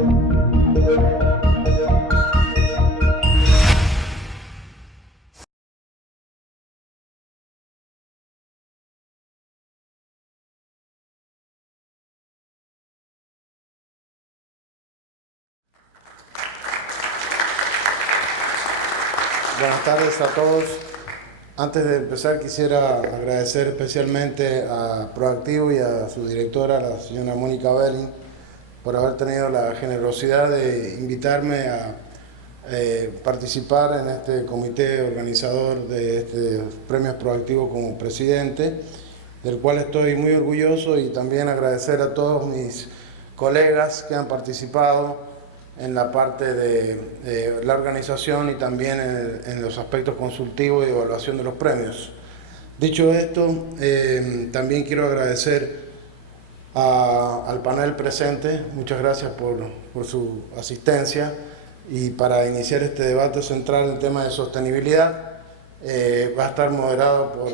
Buenas tardes a todos. Antes de empezar quisiera agradecer especialmente a Proactivo y a su directora, la señora Mónica Belling, por haber tenido la generosidad de invitarme a participar en este comité organizador de este Premios Proactivo como presidente, del cual estoy muy orgulloso, y también agradecer a todos mis colegas que han participado en la parte de la organización y también en los aspectos consultivos y evaluación de los premios. Dicho esto, también quiero agradecer al panel presente. Muchas gracias por su asistencia, y para iniciar este debate central en tema de sostenibilidad va a estar moderado por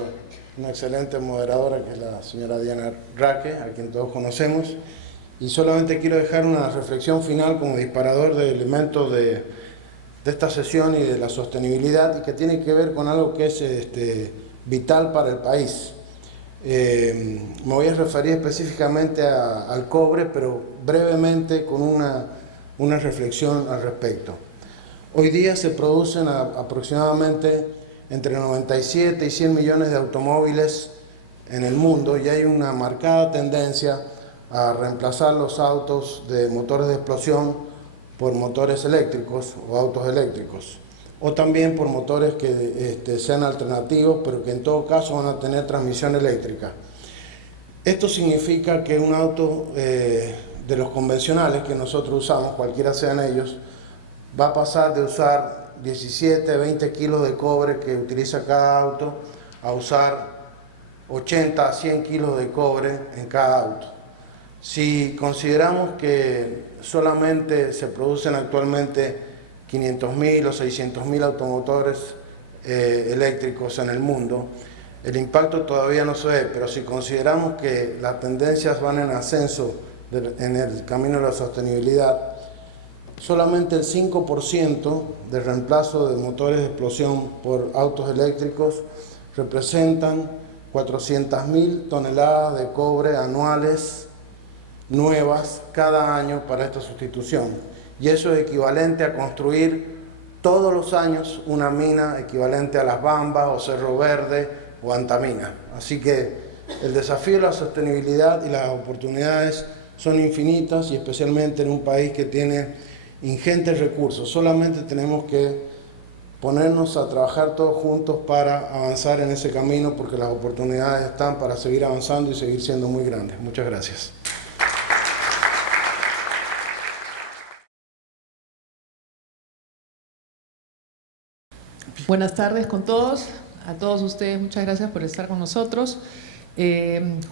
una excelente moderadora que es la señora Diana Raque, a quien todos conocemos. Y solamente quiero dejar una reflexión final como disparador de elementos de esta sesión y de la sostenibilidad, y que tiene que ver con algo que es vital para el país. Me voy a referir específicamente al cobre, pero brevemente con una reflexión al respecto. Hoy día se producen aproximadamente entre 97 y 100 millones de automóviles en el mundo, y hay una marcada tendencia a reemplazar los autos de motores de explosión por motores eléctricos o autos eléctricos, o también por motores que sean alternativos, pero que en todo caso van a tener transmisión eléctrica. Esto significa que un auto de los convencionales que nosotros usamos, cualquiera sean ellos, va a pasar de usar 17, 20 kilos de cobre que utiliza cada auto a usar 80 a 100 kilos de cobre en cada auto. Si consideramos que solamente se producen actualmente 500.000 o 600.000 automotores eléctricos en el mundo, el impacto todavía no se ve, pero si consideramos que las tendencias van en ascenso en el camino de la sostenibilidad, solamente el 5% del reemplazo de motores de explosión por autos eléctricos representan 400.000 toneladas de cobre anuales nuevas cada año para esta sustitución, y eso es equivalente a construir todos los años una mina equivalente a Las Bambas o Cerro Verde o Antamina. Así que el desafío de la sostenibilidad y las oportunidades son infinitas, y especialmente en un país que tiene ingentes recursos. Solamente tenemos que ponernos a trabajar todos juntos para avanzar en ese camino, porque las oportunidades están para seguir avanzando y seguir siendo muy grandes. Muchas gracias. Buenas tardes con todos, a todos ustedes, muchas gracias por estar con nosotros.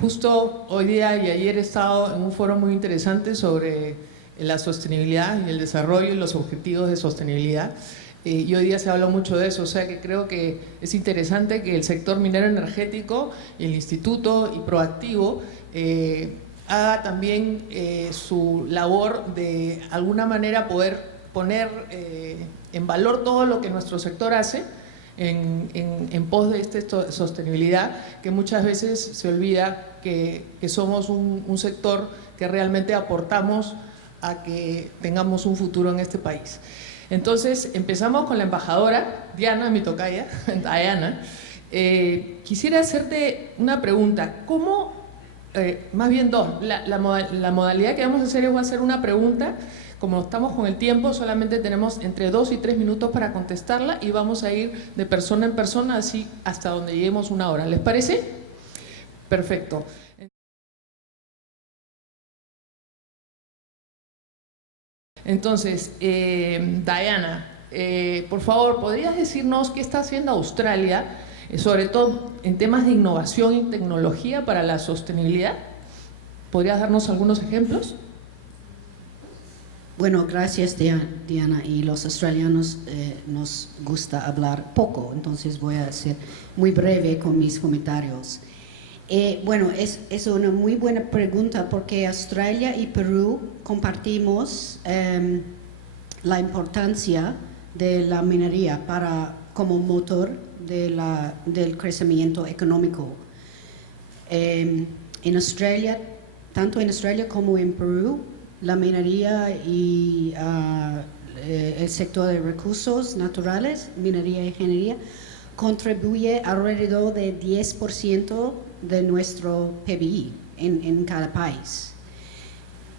Justo hoy día y ayer he estado en un foro muy interesante sobre la sostenibilidad y el desarrollo y los objetivos de sostenibilidad. Y hoy día se habla mucho de eso, o sea que creo que es interesante que el sector minero energético, el Instituto y Proactivo haga también su labor de alguna manera poder poner en valor todo lo que nuestro sector hace en pos de esta sostenibilidad, que muchas veces se olvida que somos un sector que realmente aportamos a que tengamos un futuro en este país. Entonces empezamos con la embajadora Diana, mi tocaya, Diana. Quisiera hacerte una pregunta, ¿cómo, más bien dos, la modalidad que vamos a hacer es, voy a hacer una pregunta. Como estamos con el tiempo, solamente tenemos entre 2 y 3 minutos para contestarla, y vamos a ir de persona en persona, así hasta donde lleguemos una hora. ¿Les parece? Perfecto. Entonces, Diana, por favor, ¿podrías decirnos qué está haciendo Australia, sobre todo en temas de innovación y tecnología para la sostenibilidad? ¿Podrías darnos algunos ejemplos? Bueno, gracias Diana, y los australianos nos gusta hablar poco, entonces voy a ser muy breve con mis comentarios. Bueno, es una muy buena pregunta porque Australia y Perú compartimos la importancia de la minería como motor del crecimiento económico. En Australia, tanto en Australia como en Perú, la minería y el sector de recursos naturales, minería e ingeniería, contribuye alrededor de 10% de nuestro PBI en cada país.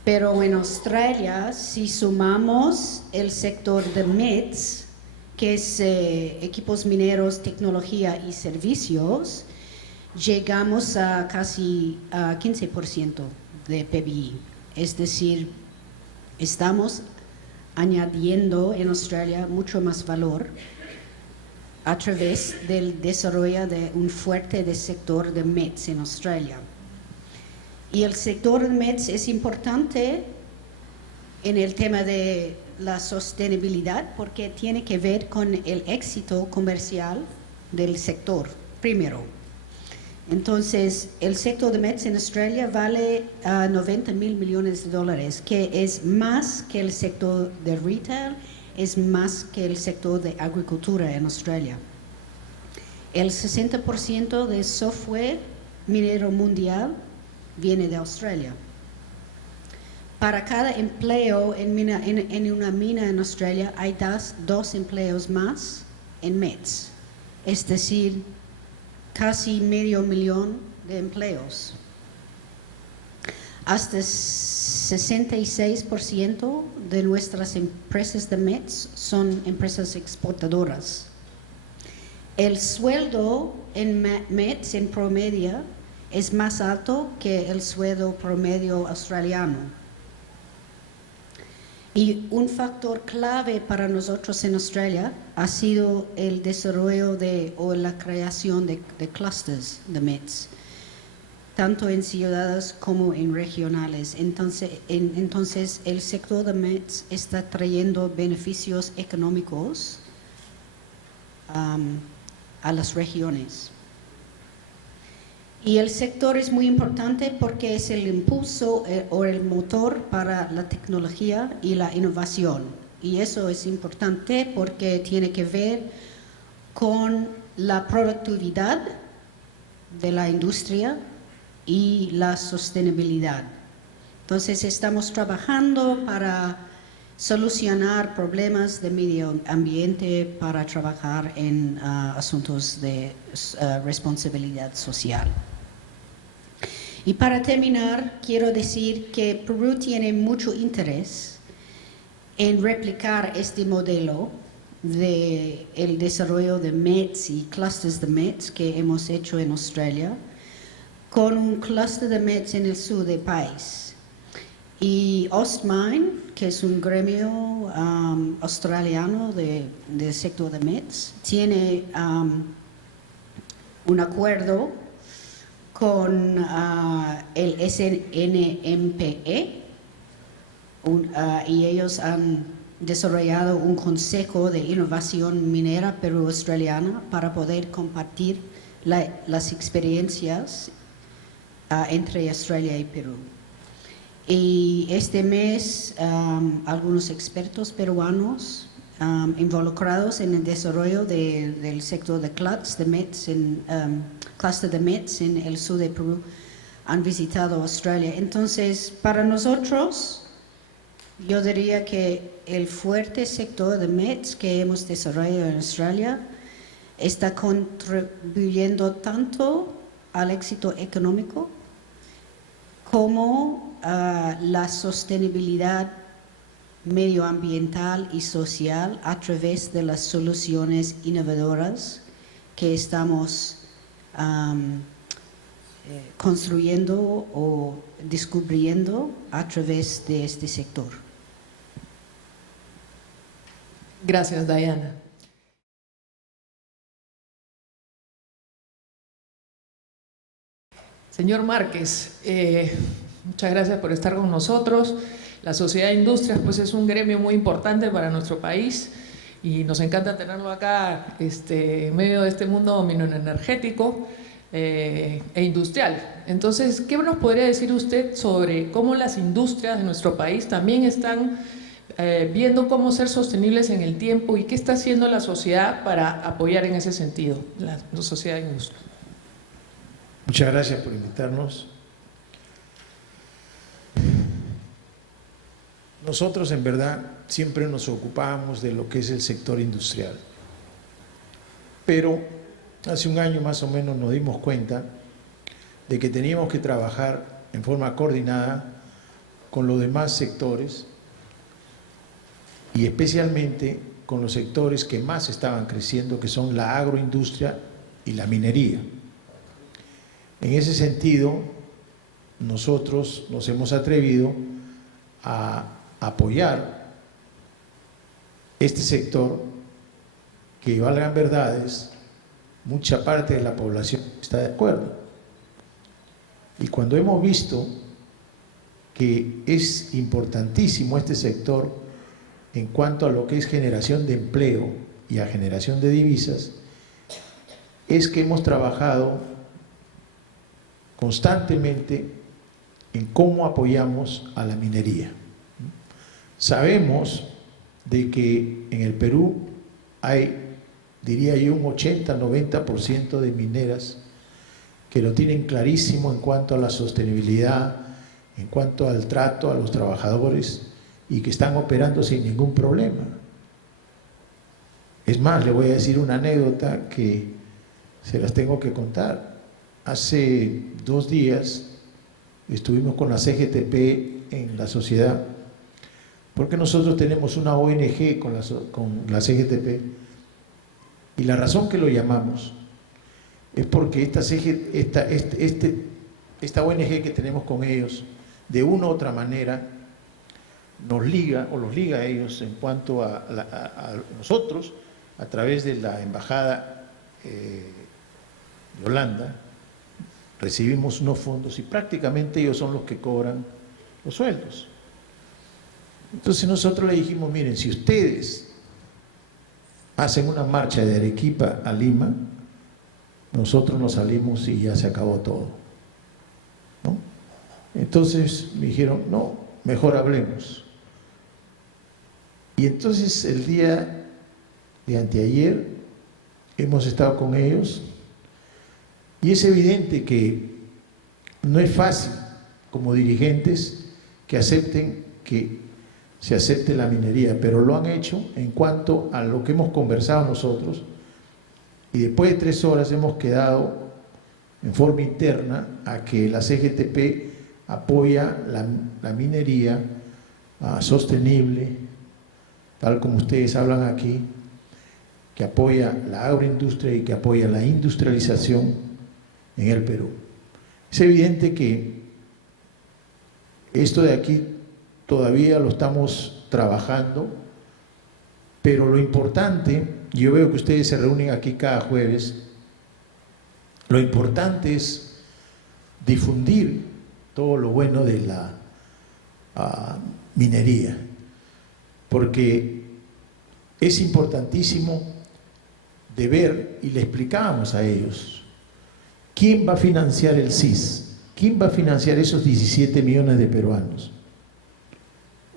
Pero en Australia, si sumamos el sector de METS, que es equipos mineros, tecnología y servicios, llegamos a casi 15% de PBI. Es decir, estamos añadiendo en Australia mucho más valor a través del desarrollo de un fuerte sector de METS en Australia. Y el sector de METS es importante en el tema de la sostenibilidad porque tiene que ver con el éxito comercial del sector, primero. Entonces, el sector de METS en Australia vale 90.000 millones de dólares, que es más que el sector de retail, es más que el sector de agricultura en Australia. El 60% del software minero mundial viene de Australia. Para cada empleo en una mina en Australia hay dos empleos más en METS, es decir, casi 500,000 de empleos. Hasta 66% de nuestras empresas de METS son empresas exportadoras. El sueldo en METS en promedio es más alto que el sueldo promedio australiano. Y un factor clave para nosotros en Australia ha sido el desarrollo o la creación de clusters de METS, tanto en ciudades como en regionales. Entonces el sector de METS está trayendo beneficios económicos a las regiones. Y el sector es muy importante porque es el impulso o el motor para la tecnología y la innovación. Y eso es importante porque tiene que ver con la productividad de la industria y la sostenibilidad. Entonces estamos trabajando para solucionar problemas de medio ambiente, para trabajar en asuntos de responsabilidad social. Y para terminar, quiero decir que Perú tiene mucho interés en replicar este modelo del desarrollo de METS y clusters de METS que hemos hecho en Australia, con un cluster de METS en el sur del país. Y AustMine, que es un gremio australiano del sector de METS, tiene un acuerdo con el SNMPE y ellos han desarrollado un consejo de innovación minera perú-australiana para poder compartir las experiencias entre Australia y Perú. Y este mes algunos expertos peruanos involucrados en el desarrollo del sector de cluster de METS en el sur de Perú han visitado Australia. Entonces, para nosotros, yo diría que el fuerte sector de METS que hemos desarrollado en Australia está contribuyendo tanto al éxito económico como a la sostenibilidad medioambiental y social a través de las soluciones innovadoras que estamos construyendo o descubriendo a través de este sector. Gracias, Diana. Señor Márquez, muchas gracias por estar con nosotros. La Sociedad de Industrias pues, es un gremio muy importante para nuestro país y nos encanta tenerlo acá en medio de este mundo energético. e industrial. Entonces, ¿qué nos podría decir usted sobre cómo las industrias de nuestro país también están viendo cómo ser sostenibles en el tiempo y qué está haciendo la sociedad para apoyar en ese sentido, la sociedad de industria? Muchas gracias por invitarnos. Nosotros en verdad siempre nos ocupábamos de lo que es el sector industrial, pero hace un año más o menos nos dimos cuenta de que teníamos que trabajar en forma coordinada con los demás sectores y especialmente con los sectores que más estaban creciendo, que son la agroindustria y la minería. En ese sentido, nosotros nos hemos atrevido a apoyar este sector que, valgan verdades, mucha parte de la población está de acuerdo. Y cuando hemos visto que es importantísimo este sector en cuanto a lo que es generación de empleo y a generación de divisas, es que hemos trabajado constantemente en cómo apoyamos a la minería. Sabemos de que en el Perú hay, diría yo, un 80-90% de mineras que lo tienen clarísimo en cuanto a la sostenibilidad, en cuanto al trato a los trabajadores y que están operando sin ningún problema. Es más, le voy a decir una anécdota que se las tengo que contar. Hace 2 días estuvimos con la CGTP en la sociedad, porque nosotros tenemos una ONG con la CGTP, y la razón que lo llamamos es porque esta ONG que tenemos con ellos, de una u otra manera, nos liga o los liga a ellos en cuanto a nosotros, a través de la Embajada de Holanda, recibimos unos fondos y prácticamente ellos son los que cobran los sueldos. Entonces nosotros le dijimos, miren, si ustedes hacen una marcha de Arequipa a Lima, nosotros nos salimos y ya se acabó todo, ¿no? Entonces me dijeron, no, mejor hablemos. Y entonces el día de anteayer hemos estado con ellos y es evidente que no es fácil como dirigentes que acepten que se acepte la minería, pero lo han hecho en cuanto a lo que hemos conversado nosotros, y después de 3 horas hemos quedado en forma interna a que la CGTP apoya la minería sostenible, tal como ustedes hablan aquí, que apoya la agroindustria y que apoya la industrialización en el Perú. Es evidente que esto de aquí todavía lo estamos trabajando, pero lo importante, yo veo que ustedes se reúnen aquí cada jueves, lo importante es difundir todo lo bueno de la minería, porque es importantísimo de ver, y le explicábamos a ellos, ¿quién va a financiar el CIS? ¿Quién va a financiar esos 17 millones de peruanos?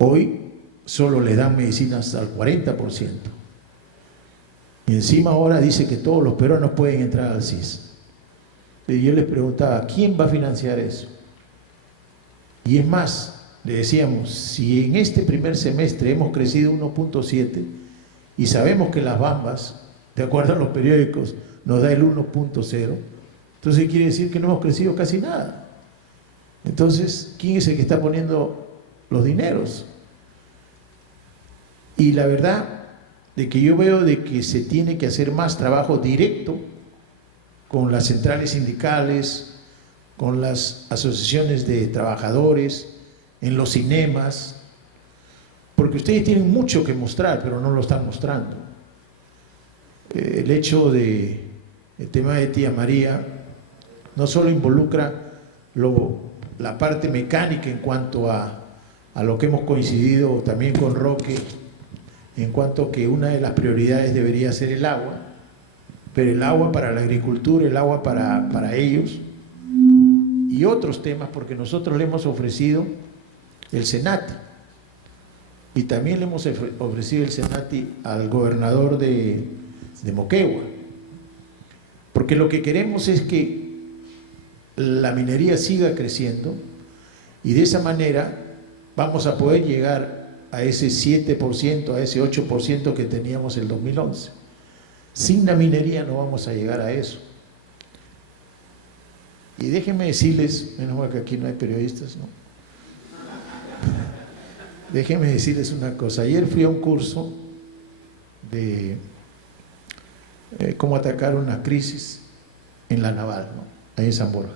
Hoy solo le dan medicinas al 40%. Y encima ahora dice que todos los peruanos pueden entrar al CIS. Y yo les preguntaba, ¿quién va a financiar eso? Y es más, le decíamos, si en este primer semestre hemos crecido 1.7 y sabemos que las Bambas, de acuerdo a los periódicos, nos da el 1.0, entonces quiere decir que no hemos crecido casi nada. Entonces, ¿quién es el que está poniendo los dineros? Y la verdad de que yo veo de que se tiene que hacer más trabajo directo con las centrales sindicales, con las asociaciones de trabajadores, en los cinemas, porque ustedes tienen mucho que mostrar, pero no lo están mostrando. El hecho de el tema de Tía María no solo involucra la parte mecánica en cuanto a lo que hemos coincidido también con Roque, en cuanto a que una de las prioridades debería ser el agua, pero el agua para la agricultura, el agua para ellos, y otros temas, porque nosotros le hemos ofrecido el Senati, y también le hemos ofrecido el Senati al gobernador de Moquegua, porque lo que queremos es que la minería siga creciendo, y de esa manera vamos a poder llegar a ese 7%, a ese 8% que teníamos en el 2011. Sin la minería no vamos a llegar a eso. Y déjenme decirles, menos mal que aquí no hay periodistas, ¿no? Déjenme decirles una cosa. Ayer fui a un curso de cómo atacar una crisis en la naval, ¿no? Ahí en San Borja.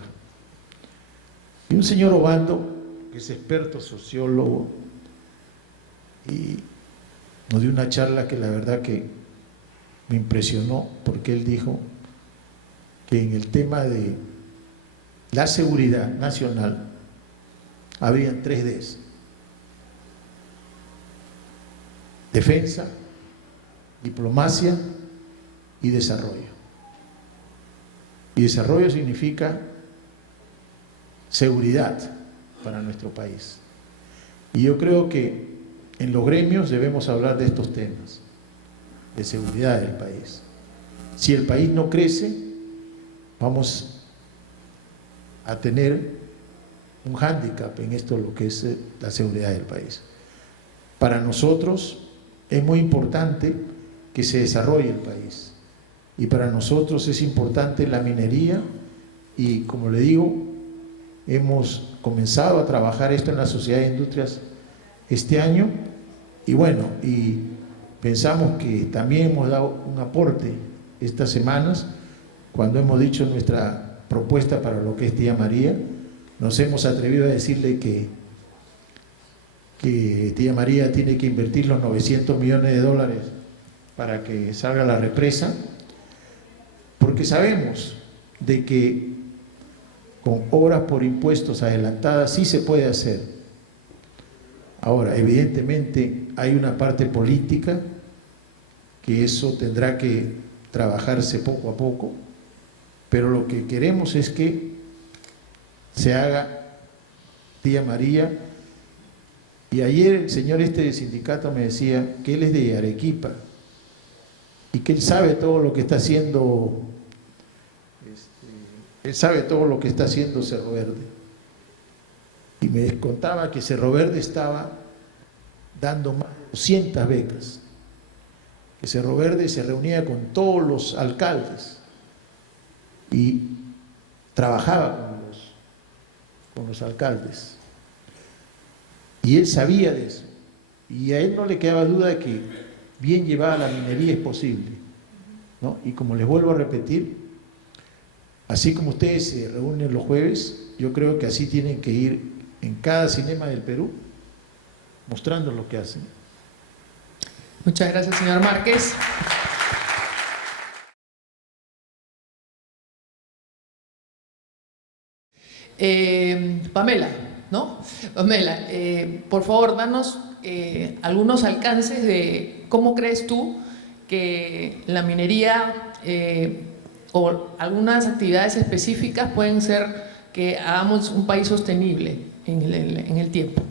Y un señor Obando, que es experto sociólogo, y nos dio una charla que la verdad que me impresionó, porque él dijo que en el tema de la seguridad nacional habrían 3 Ds: defensa, diplomacia y desarrollo. Y desarrollo significa seguridad para nuestro país. Y yo creo que en los gremios debemos hablar de estos temas, de seguridad del país. Si el país no crece, vamos a tener un hándicap en esto, lo que es la seguridad del país. Para nosotros es muy importante que se desarrolle el país, y para nosotros es importante la minería, y como le digo, hemos comenzado a trabajar esto en la Sociedad de Industrias este año, y bueno, y pensamos que también hemos dado un aporte estas semanas cuando hemos dicho nuestra propuesta para lo que es Tía María. Nos hemos atrevido a decirle que Tía María tiene que invertir los $900 millones para que salga la represa, porque sabemos de que con obras por impuestos adelantadas sí se puede hacer. Ahora, evidentemente hay una parte política que eso tendrá que trabajarse poco a poco, pero lo que queremos es que se haga Tía María. Y ayer el señor del sindicato me decía que él es de Arequipa y que él sabe todo lo que está haciendo, Cerro Verde. Y me contaba que Cerro Verde estaba dando más de 200 becas, que Cerro Verde se reunía con todos los alcaldes y trabajaba con los alcaldes. Y él sabía de eso, y a él no le quedaba duda de que bien llevada la minería es posible, ¿no? Y como les vuelvo a repetir, así como ustedes se reúnen los jueves, yo creo que así tienen que ir en cada cinema del Perú, mostrando lo que hacen. Muchas gracias, señor Márquez. Pamela, ¿no? Pamela, por favor, danos algunos alcances de cómo crees tú que la minería o algunas actividades específicas pueden ser que hagamos un país sostenible en el tiempo.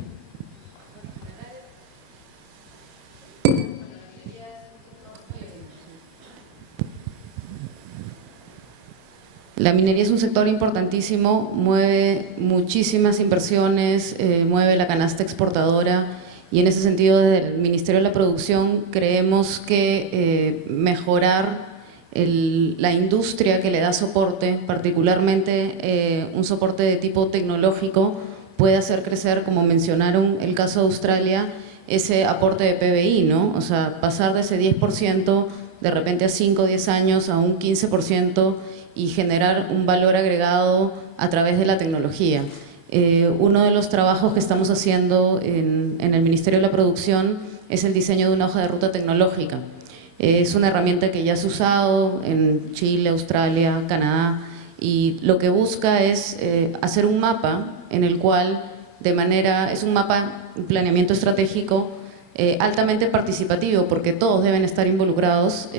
La minería es un sector importantísimo, mueve muchísimas inversiones, mueve la canasta exportadora, y en ese sentido desde el Ministerio de la Producción creemos que mejorar la industria que le da soporte, particularmente un soporte de tipo tecnológico, puede hacer crecer, como mencionaron el caso de Australia, ese aporte de PBI, ¿no? O sea, pasar de ese 10% de repente a 5 o 10 años a un 15%, y generar un valor agregado a través de la tecnología. Uno de los trabajos que estamos haciendo en el Ministerio de la Producción es el diseño de una hoja de ruta tecnológica. Es una herramienta que ya se ha usado en Chile, Australia, Canadá, y lo que busca es hacer un mapa en el cual, es un mapa, un planeamiento estratégico altamente participativo, porque todos deben estar involucrados,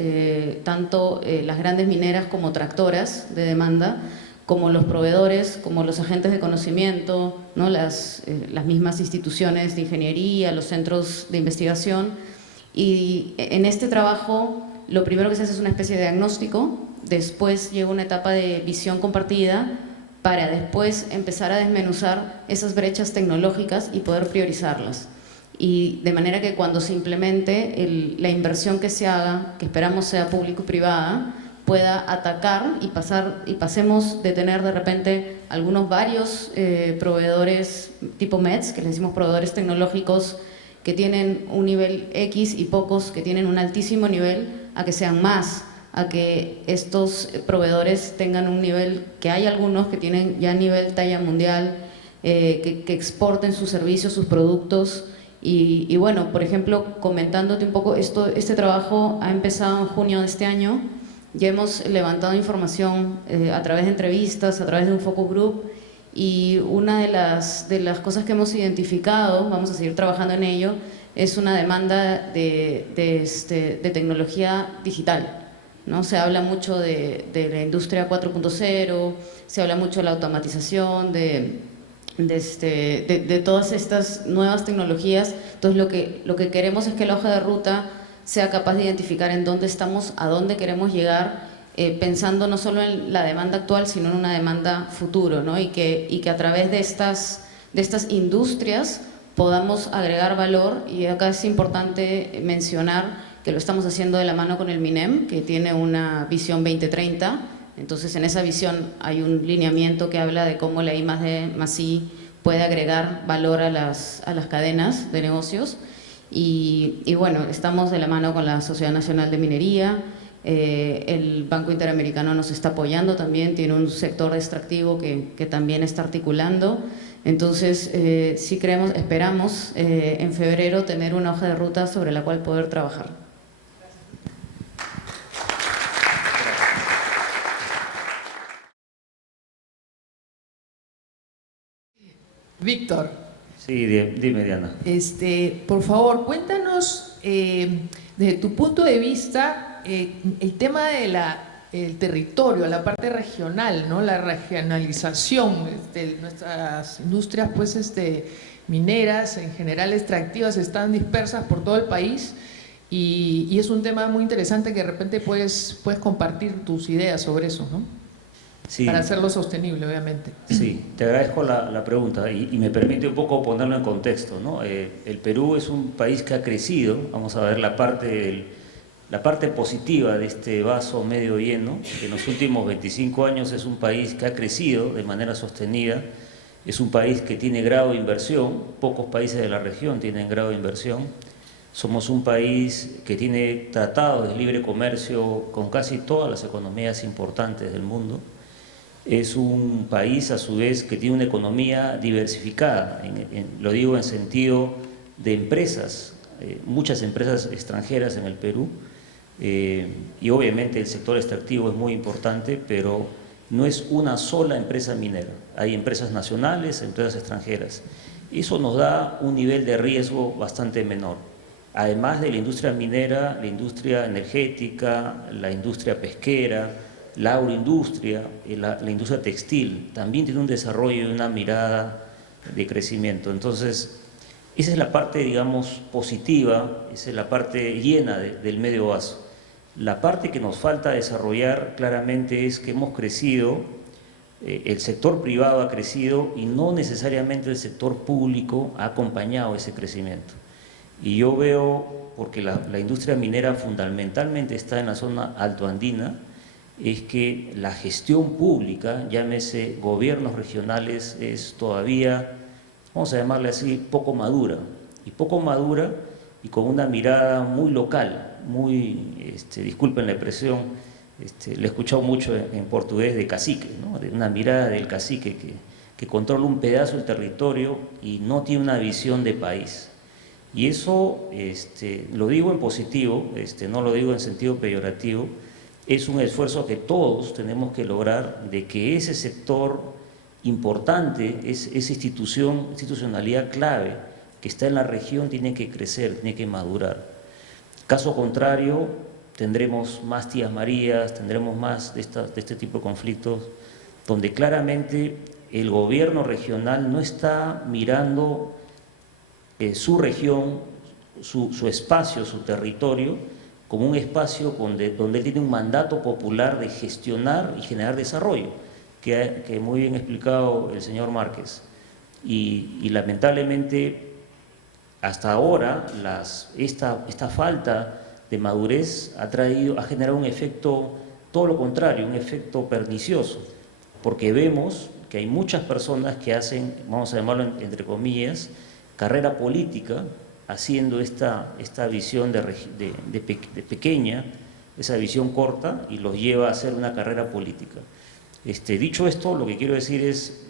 tanto las grandes mineras como tractoras de demanda, como los proveedores, como los agentes de conocimiento, ¿no? Las mismas instituciones de ingeniería, los centros de investigación. Y en este trabajo lo primero que se hace es una especie de diagnóstico, después llega una etapa de visión compartida para después empezar a desmenuzar esas brechas tecnológicas y poder priorizarlas. Y de manera que cuando se implemente la inversión que se haga, que esperamos sea público-privada, pueda atacar y pasemos de tener de repente varios proveedores tipo METS, que les decimos proveedores tecnológicos, que tienen un nivel X y pocos que tienen un altísimo nivel, a que sean más, a que estos proveedores tengan un nivel, que hay algunos que tienen ya nivel talla mundial, que exporten sus servicios, sus productos. Y bueno, por ejemplo, comentándote un poco, este trabajo ha empezado en junio de este año. Ya hemos levantado información a través de entrevistas, a través de un focus group, y una de las cosas que hemos identificado, vamos a seguir trabajando en ello, es una demanda de tecnología digital, ¿no? Se habla mucho de la industria 4.0, se habla mucho de la automatización, de todas estas nuevas tecnologías. Entonces lo que queremos es que la hoja de ruta sea capaz de identificar en dónde estamos, a dónde queremos llegar, pensando no solo en la demanda actual, sino en una demanda futuro, ¿no? Y que a través de estas industrias podamos agregar valor. Y acá es importante mencionar que lo estamos haciendo de la mano con el MINEM, que tiene una visión 2030. Entonces, en esa visión hay un lineamiento que habla de cómo la I+D+I puede agregar valor a las cadenas de negocios. Y bueno, estamos de la mano con la Sociedad Nacional de Minería. El Banco Interamericano nos está apoyando también, tiene un sector extractivo que también está articulando. Entonces, sí esperamos en febrero tener una hoja de ruta sobre la cual poder trabajar. Víctor. Sí, dime, Diana. Por favor, cuéntanos, desde tu punto de vista, el tema el territorio, la parte regional, ¿no? La regionalización de nuestras industrias, pues, mineras, en general extractivas, están dispersas por todo el país, y es un tema muy interesante que de repente puedes compartir tus ideas sobre eso, ¿no? Sí. Para hacerlo sostenible, obviamente. Sí, te agradezco la pregunta y me permite un poco ponerlo en contexto, ¿no? El Perú es un país que ha crecido. Vamos a ver la parte positiva de este vaso medio lleno. En los últimos 25 años es un país que ha crecido de manera sostenida, es un país que tiene grado de inversión, pocos países de la región tienen grado de inversión. Somos un país que tiene tratados de libre comercio con casi todas las economías importantes del mundo. Es un país, a su vez, que tiene una economía diversificada, lo digo en sentido de empresas, muchas empresas extranjeras en el Perú, y obviamente el sector extractivo es muy importante, pero no es una sola empresa minera, hay empresas nacionales, empresas extranjeras. Eso nos da un nivel de riesgo bastante menor. Además de la industria minera, la industria energética, la industria pesquera, la agroindustria, la industria textil, también tiene un desarrollo y una mirada de crecimiento. Entonces, esa es la parte, digamos, positiva, esa es la parte llena del medio vaso. La parte que nos falta desarrollar claramente es que hemos crecido, el sector privado ha crecido y no necesariamente el sector público ha acompañado ese crecimiento. Y yo veo, porque la industria minera fundamentalmente está en la zona altoandina, es que la gestión pública, llámese gobiernos regionales, es todavía, vamos a llamarle así, poco madura y con una mirada muy local, muy, disculpen la expresión, le he escuchado mucho en portugués de cacique, ¿no? De una mirada del cacique que controla un pedazo del territorio y no tiene una visión de país. Y eso, lo digo en positivo, no lo digo en sentido peyorativo. Es un esfuerzo que todos tenemos que lograr, de que ese sector importante, esa institucionalidad clave que está en la región tiene que crecer, tiene que madurar. Caso contrario, tendremos más tías Marías, tendremos más de este tipo de conflictos, donde claramente el gobierno regional no está mirando su región, su espacio, su territorio, como un espacio donde él tiene un mandato popular de gestionar y generar desarrollo, que muy bien explicado el señor Márquez. Y lamentablemente, hasta ahora, esta falta de madurez ha generado un efecto, todo lo contrario, un efecto pernicioso, porque vemos que hay muchas personas que hacen, vamos a llamarlo entre comillas, carrera política, haciendo esta visión de pequeña, esa visión corta, y los lleva a hacer una carrera política. Dicho esto, lo que quiero decir es,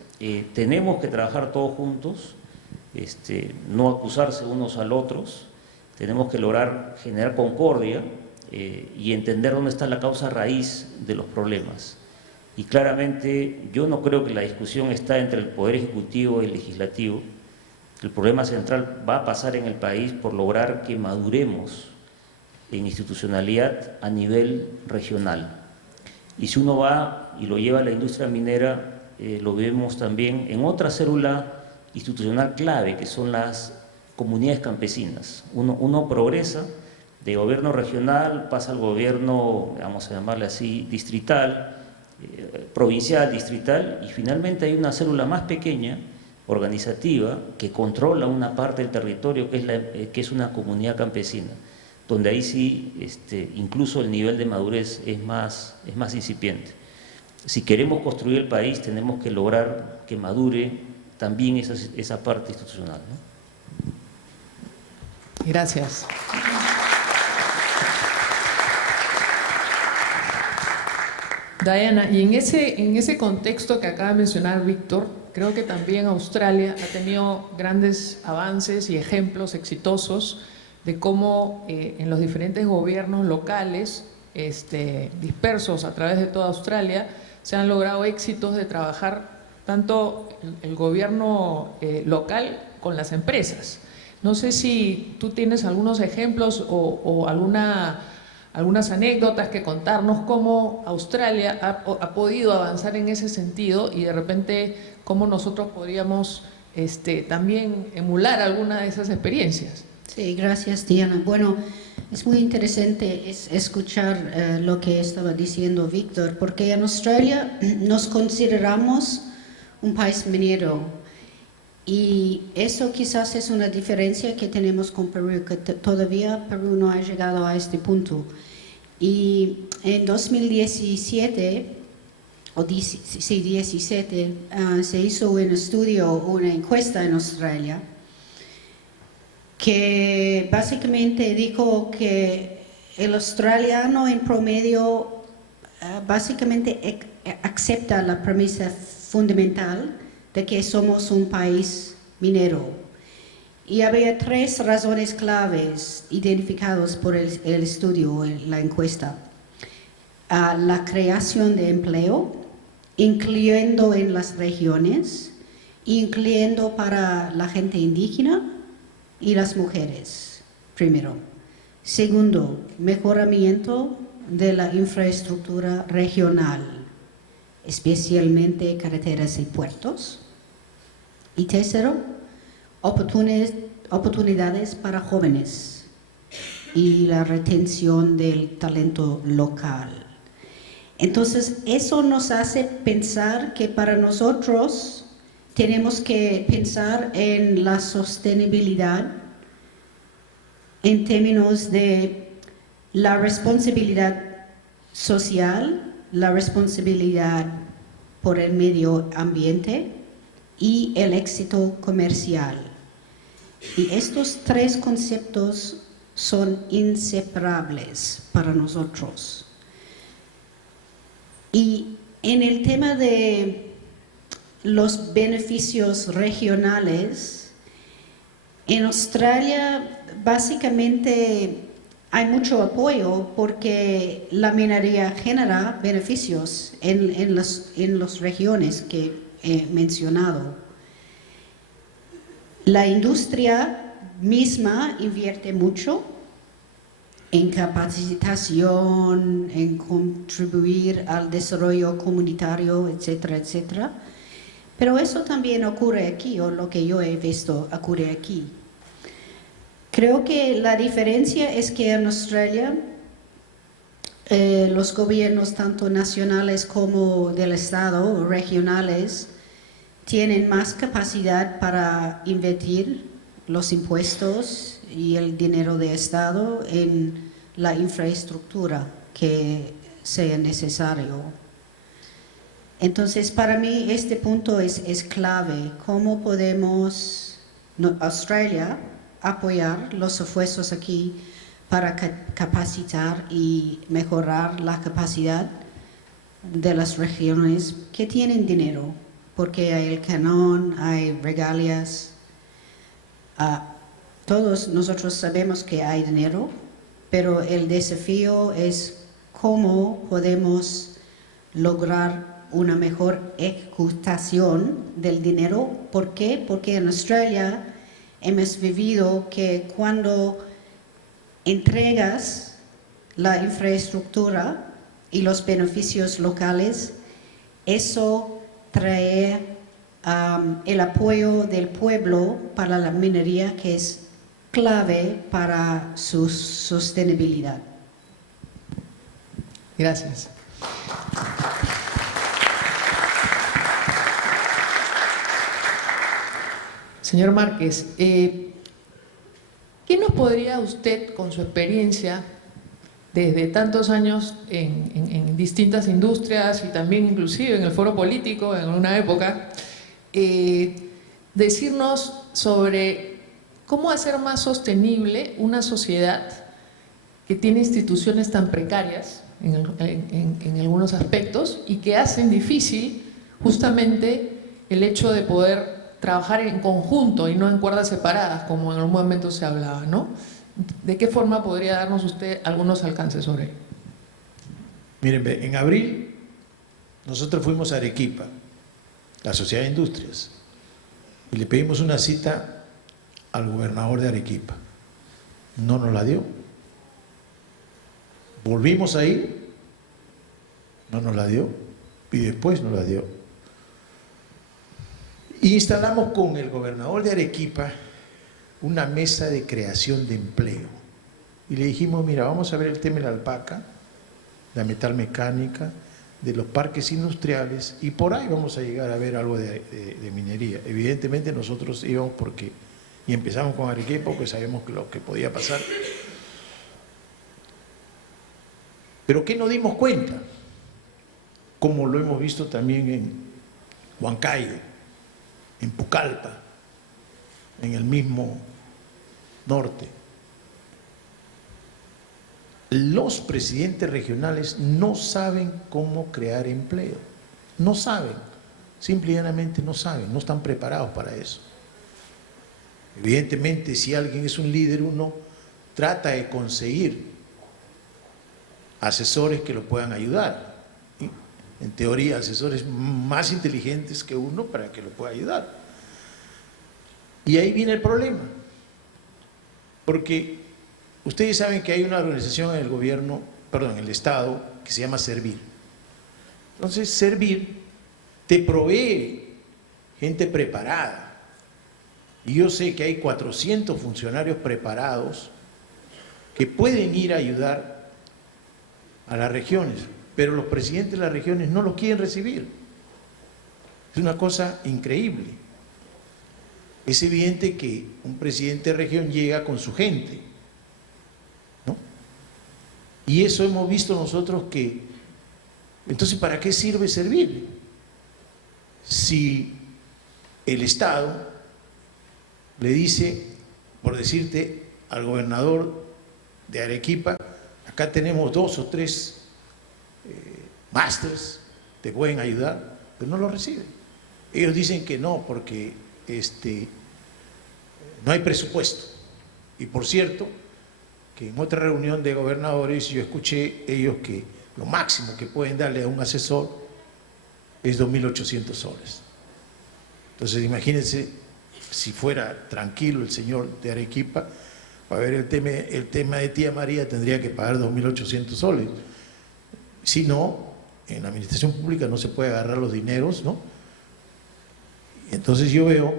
tenemos que trabajar todos juntos, no acusarse unos a los otros, tenemos que lograr generar concordia y entender dónde está la causa raíz de los problemas. Y claramente yo no creo que la discusión está entre el Poder Ejecutivo y el Legislativo. El problema central va a pasar en el país por lograr que maduremos en institucionalidad a nivel regional. Y si uno va y lo lleva a la industria minera, lo vemos también en otra célula institucional clave, que son las comunidades campesinas. Uno progresa de gobierno regional, pasa al gobierno, vamos a llamarle así, distrital, provincial, distrital, y finalmente hay una célula más pequeña, organizativa, que controla una parte del territorio, que es una comunidad campesina, donde ahí sí incluso el nivel de madurez es más incipiente. Si queremos construir el país, tenemos que lograr que madure también esa parte institucional, ¿no? Gracias. Diana, y en ese contexto que acaba de mencionar Víctor, creo que también Australia ha tenido grandes avances y ejemplos exitosos de cómo en los diferentes gobiernos locales dispersos a través de toda Australia se han logrado éxitos de trabajar tanto el gobierno local con las empresas. No sé si tú tienes algunos ejemplos o algunas anécdotas que contarnos cómo Australia ha podido avanzar en ese sentido y de repente cómo nosotros podríamos también emular alguna de esas experiencias. Sí, gracias, Diana. Bueno, es muy interesante escuchar lo que estaba diciendo Víctor, porque en Australia nos consideramos un país minero. Y eso quizás es una diferencia que tenemos con Perú, que todavía Perú no ha llegado a este punto. Y en 2017, se hizo un estudio, una encuesta en Australia, que básicamente dijo que el australiano en promedio básicamente acepta la premisa fundamental de que somos un país minero. Y había 3 razones claves identificadas por el estudio, la encuesta. La creación de empleo, incluyendo en las regiones, incluyendo para la gente indígena y las mujeres, primero. Segundo, mejoramiento de la infraestructura regional, especialmente carreteras y puertos. Y tercero, oportunidades para jóvenes y la retención del talento local. Entonces, eso nos hace pensar que para nosotros tenemos que pensar en la sostenibilidad en términos de la responsabilidad social, la responsabilidad por el medio ambiente y el éxito comercial. Y estos 3 conceptos son inseparables para nosotros. Y en el tema de los beneficios regionales, en Australia básicamente hay mucho apoyo porque la minería genera beneficios en las regiones que he mencionado. La industria misma invierte mucho en capacitación, en contribuir al desarrollo comunitario, etcétera, etcétera. Pero eso también ocurre aquí, o lo que yo he visto ocurre aquí. Creo que la diferencia es que en Australia los gobiernos tanto nacionales como del Estado o regionales tienen más capacidad para invertir los impuestos y el dinero de Estado en la infraestructura que sea necesario. Entonces, para mí este punto es clave. ¿Cómo podemos, Australia, apoyar los esfuerzos aquí para capacitar y mejorar la capacidad de las regiones que tienen dinero? Porque hay el canon, hay regalias. Todos nosotros sabemos que hay dinero, pero el desafío es cómo podemos lograr una mejor ejecutación del dinero. ¿Por qué? Porque en Australia hemos vivido que cuando entregas la infraestructura y los beneficios locales, eso trae el apoyo del pueblo para la minería, que es clave para su sostenibilidad. Gracias. Señor Márquez, ¿qué nos podría usted, con su experiencia desde tantos años en distintas industrias y también inclusive en el foro político en una época, decirnos sobre cómo hacer más sostenible una sociedad que tiene instituciones tan precarias en algunos aspectos y que hacen difícil justamente el hecho de poder trabajar en conjunto y no en cuerdas separadas, como en algún momento se hablaba, ¿no? ¿De qué forma podría darnos usted algunos alcances sobre ello? Miren, en abril nosotros fuimos a Arequipa, la Sociedad de Industrias, y le pedimos una cita al gobernador de Arequipa. No nos la dio. Volvimos a ir, no nos la dio, y después nos la dio. Y instalamos con el gobernador de Arequipa una mesa de creación de empleo. Y le dijimos, mira, vamos a ver el tema de la alpaca, la metalmecánica, de los parques industriales, y por ahí vamos a llegar a ver algo de minería. Evidentemente nosotros íbamos y empezamos con Arequipa porque sabemos lo que podía pasar. Pero ¿qué nos dimos cuenta? Como lo hemos visto también en Huancayo, en Pucallpa, en el mismo norte. Los presidentes regionales no saben cómo crear empleo. No saben, simple y llanamente no saben, no están preparados para eso. Evidentemente, si alguien es un líder, uno trata de conseguir asesores que lo puedan ayudar. En teoría, asesores más inteligentes que uno para que lo pueda ayudar. Y ahí viene el problema. Porque ustedes saben que hay una organización en el gobierno, perdón, en el Estado, que se llama Servir. Entonces, Servir te provee gente preparada. Y yo sé que hay 400 funcionarios preparados que pueden ir a ayudar a las regiones, pero los presidentes de las regiones no los quieren recibir. Es una cosa increíble. Es evidente que un presidente de región llega con su gente, ¿no? Y eso hemos visto nosotros que... Entonces, ¿para qué sirve Servir? Si el Estado le dice, por decirte, al gobernador de Arequipa, acá tenemos 2 o 3 másters, te pueden ayudar, pero no lo reciben. Ellos dicen que no, porque no hay presupuesto. Y por cierto, que en otra reunión de gobernadores yo escuché ellos que lo máximo que pueden darle a un asesor es 2.800 soles. Entonces imagínense si fuera tranquilo el señor de Arequipa, para ver el tema de Tía María tendría que pagar 2.800 soles. Si no, en la administración pública no se puede agarrar los dineros, ¿no? Y entonces yo veo,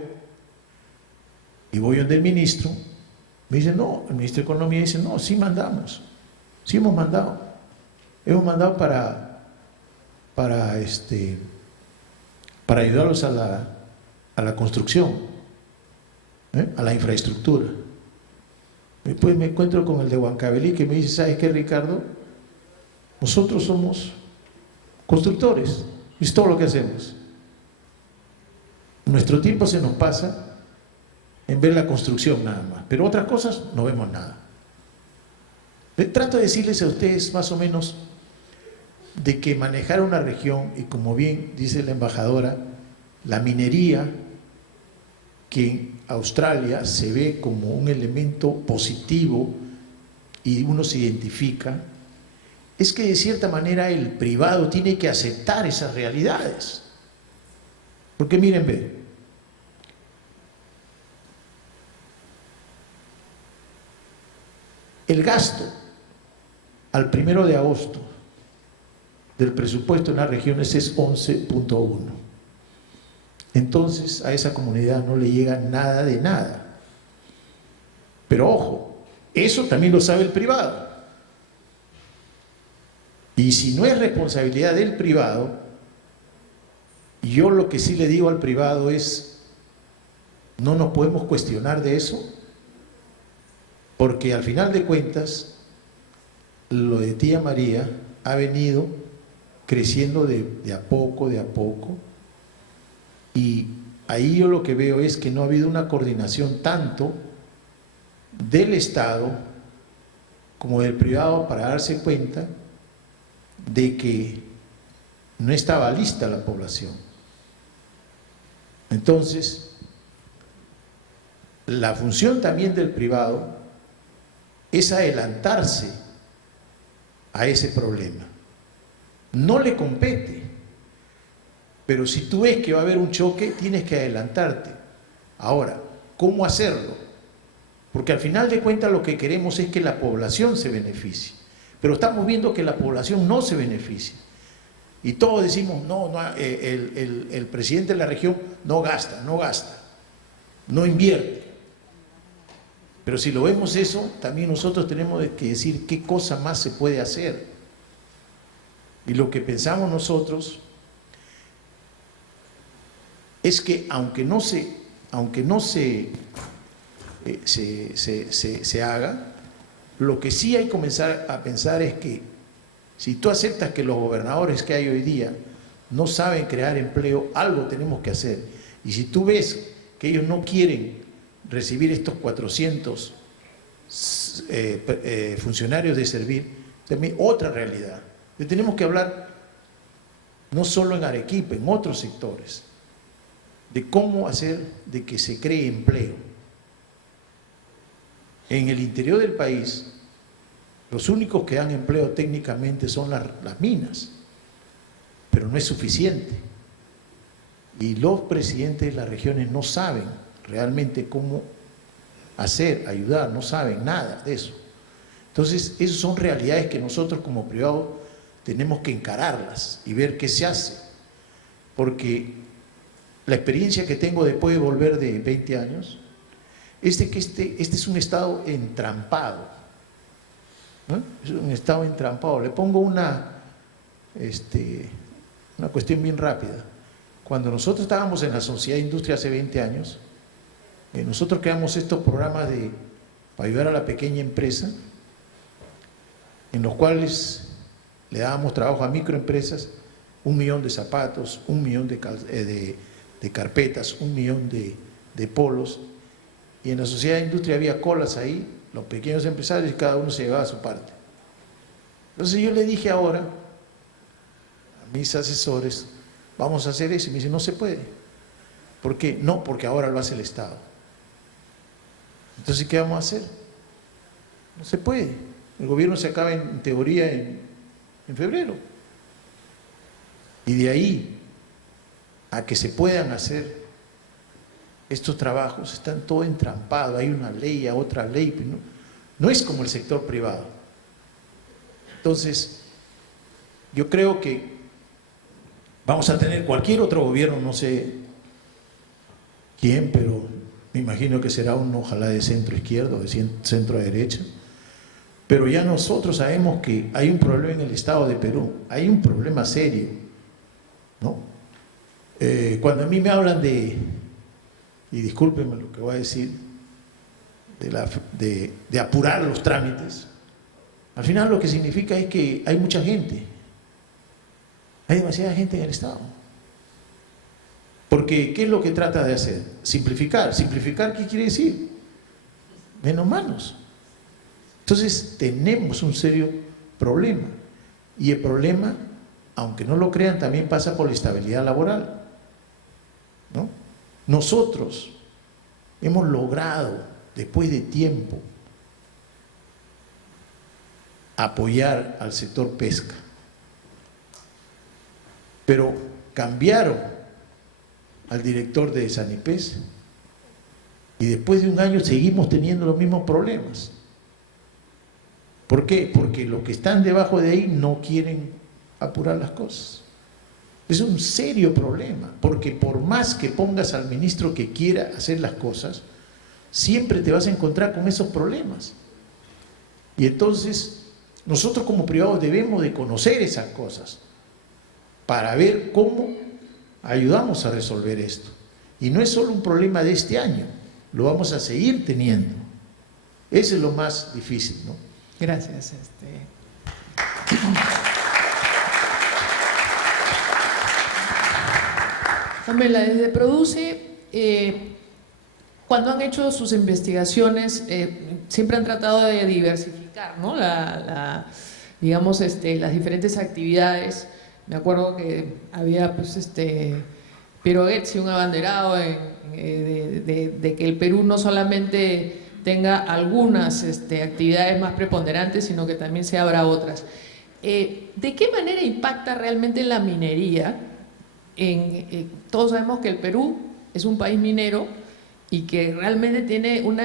y voy donde el ministro, me dice, no, el ministro de Economía dice, no, sí mandamos, sí hemos mandado para ayudarlos a la construcción, a la infraestructura. Después me encuentro con el de Huancavelica que me dice, ¿sabes qué, Ricardo? Nosotros somos constructores, es todo lo que hacemos. Nuestro tiempo se nos pasa en ver la construcción nada más, pero otras cosas no vemos nada. Trato de decirles a ustedes más o menos de que manejar una región, y como bien dice la embajadora, la minería, que en Australia se ve como un elemento positivo y uno se identifica, es que de cierta manera el privado tiene que aceptar esas realidades. Porque miren, ve, el gasto al 1 de agosto del presupuesto en las regiones es 11.1. Entonces a esa comunidad no le llega nada de nada. Pero ojo, eso también lo sabe el privado. Y si no es responsabilidad del privado, yo lo que sí le digo al privado es, no nos podemos cuestionar de eso, porque al final de cuentas, lo de Tía María ha venido creciendo de a poco, y ahí yo lo que veo es que no ha habido una coordinación tanto del Estado como del privado para darse cuenta de que no estaba lista la población. Entonces, la función también del privado es adelantarse a ese problema. No le compete, pero si tú ves que va a haber un choque, tienes que adelantarte. Ahora, ¿cómo hacerlo? Porque al final de cuentas lo que queremos es que la población se beneficie, pero estamos viendo que la población no se beneficia. Y todos decimos, el presidente de la región no gasta, no invierte. Pero si lo vemos eso, también nosotros tenemos que decir qué cosa más se puede hacer. Y lo que pensamos nosotros es que aunque no se haga, lo que sí hay que comenzar a pensar es que si tú aceptas que los gobernadores que hay hoy día no saben crear empleo, algo tenemos que hacer. Y si tú ves que ellos no quieren recibir estos 400 funcionarios de servir, también otra realidad. Tenemos que hablar no solo en Arequipa, en otros sectores, de cómo hacer de que se cree empleo. En el interior del país, los únicos que dan empleo técnicamente son las minas, pero no es suficiente. Y los presidentes de las regiones no saben realmente cómo hacer, ayudar, no saben nada de eso. Entonces, esas son realidades que nosotros como privados tenemos que encararlas y ver qué se hace. Porque la experiencia que tengo después de volver de 20 años es de que este es un estado entrampado, ¿no? Es un estado entrampado. Le pongo una cuestión bien rápida. Cuando nosotros estábamos en la Sociedad de Industria hace 20 años, nosotros creamos estos programas para ayudar a la pequeña empresa, en los cuales le dábamos trabajo a microempresas, 1 millón de zapatos, 1 millón de carpetas, 1 millón de polos, y en la Sociedad de Industria había colas ahí, los pequeños empresarios, y cada uno se llevaba su parte. Entonces yo le dije ahora a mis asesores, vamos a hacer eso, y me dicen, no se puede. ¿Por qué? No, porque ahora lo hace el Estado. Entonces, ¿qué vamos a hacer? No se puede. El gobierno se acaba en teoría en febrero. Y de ahí a que se puedan hacer estos trabajos están todo entrampado, hay una ley, a otra ley, no es como el sector privado. Entonces, yo creo que vamos a tener cualquier otro gobierno, no sé quién, pero me imagino que será uno, ojalá de centro izquierdo, de centro derecha. Pero ya nosotros sabemos que hay un problema en el Estado de Perú, hay un problema serio, ¿no? Cuando a mí me hablan de, y discúlpenme lo que voy a decir, de apurar los trámites, al final lo que significa es que hay mucha gente, hay demasiada gente en el Estado. Porque, ¿qué es lo que trata de hacer? Simplificar. ¿Simplificar qué quiere decir? Menos manos. Entonces, tenemos un serio problema. Y el problema, aunque no lo crean, también pasa por la estabilidad laboral, ¿no? Nosotros hemos logrado, después de tiempo, apoyar al sector pesca. Pero cambiaron al director de Sanipes y después de un año seguimos teniendo los mismos problemas. ¿Por qué? Porque los que están debajo de ahí no quieren apurar las cosas. Es un serio problema, porque por más que pongas al ministro que quiera hacer las cosas, siempre te vas a encontrar con esos problemas. Y entonces, nosotros como privados debemos de conocer esas cosas para ver cómo ayudamos a resolver esto. Y no es solo un problema de este año, lo vamos a seguir teniendo. Eso es lo más difícil, ¿no? Gracias. Pamela, desde Produce, cuando han hecho sus investigaciones, siempre han tratado de diversificar, ¿no? Digamos, las diferentes actividades. Me acuerdo que había, pues, Piero Getzi, un abanderado de que el Perú no solamente tenga algunas actividades más preponderantes, sino que también se abra otras. ¿De qué manera impacta realmente la minería? Todos sabemos que el Perú es un país minero y que realmente tiene un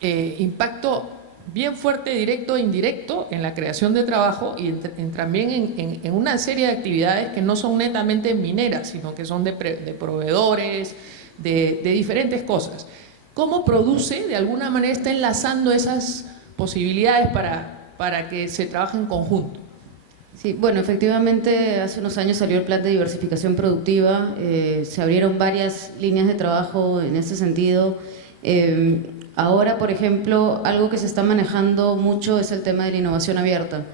impacto bien fuerte, directo e indirecto, en la creación de trabajo y también en una serie de actividades que no son netamente mineras, sino que son de proveedores, de diferentes cosas. ¿Cómo Produce, de alguna manera, está enlazando esas posibilidades para que se trabaje en conjunto? Sí, bueno, efectivamente hace unos años salió el plan de diversificación productiva, se abrieron varias líneas de trabajo en ese sentido. Ahora, por ejemplo, algo que se está manejando mucho es el tema de la innovación abierta.